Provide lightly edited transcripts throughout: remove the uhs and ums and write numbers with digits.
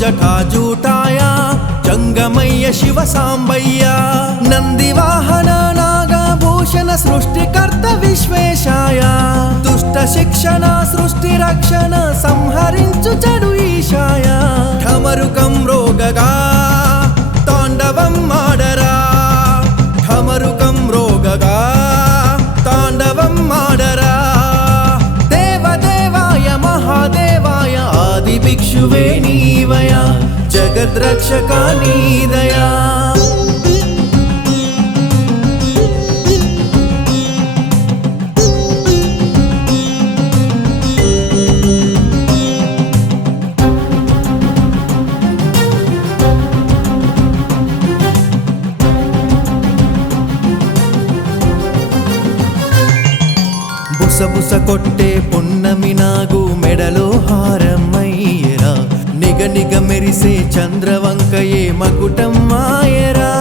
జటాజూటాయ జంగమయ్య శివ సాంబయ్య నందివాహన నాగభూషణ సృష్టికర్త విశ్వేశాయ దుష్ట శిక్షణ సృష్టి రక్షణ సంహరించు చెడు ఈశాయ ఢమరుకం రోగగా తాండవం ఆడరా ఢమరుకం రోగగా తాండవం ఆడరా దేవదేవాయ మహాదేవాయ ఆది భిక్షువే నీవయ జగద్రక్షక నీదయా బుసబుస కొట్టే పున్నమి నాగు మెడలో హారమయ్యరా నిగ నిగ మెరిసే చంద్రవంకయే మకుటం మాయరా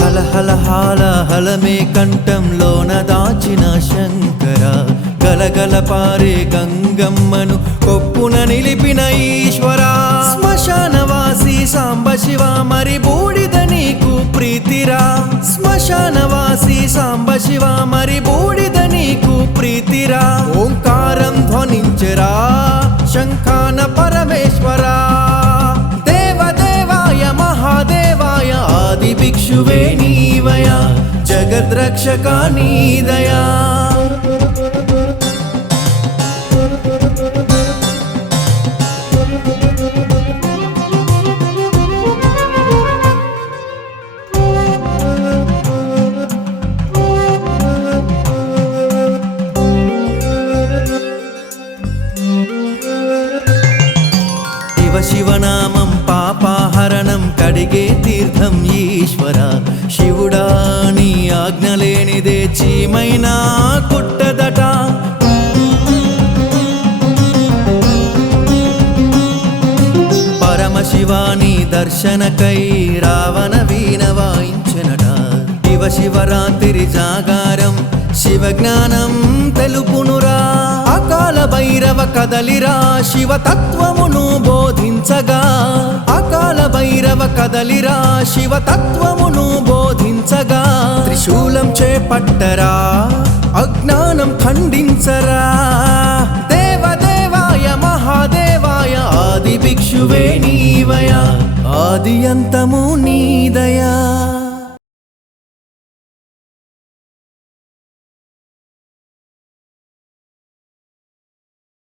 హల హల హాల హలమే కంఠంలోన దాచిన శంకర గలగల పారే గంగమ్మను కొప్పున నిలిపిన ఈశ్వరా శ్మశానవాసి సాంబ శివ మరి బూడిద నీకు ప్రీతిరా శ్మశానవాసి సాంబ శివ మరి బూడిద నీకు ప్రీతిరా ఓంకారం ధ్వనించరా శంఖాన పరమేశ్వరా దేవదేవాయ మహాదేవాయ ఆది భిక్షువే నీవయ జగద్రక్షక నీదయా శివనామం పాపాహరణం కడిగే తీర్థం ఈశ్వర శివుడా నీ ఆజ్ఞ లేనిదే చీమైనా కుట్టదట పరమశివాని దర్శనకై రావణ వీణ వాయించనట శివరాత్రి జాగారం శివజ్ఞానం తెలుపునురా అకాల భైరవ కదలిరా శివతత్వమును బోధించగా అకాల భైరవ కదలిరా శివతత్వమును బోధించగా త్రిశూలం చేపట్టరా అజ్ఞానం ఖండించరా దేవదేవాయ మహాదేవాయ ఆది భిక్షువే నీవయ ఆది అంతము నీ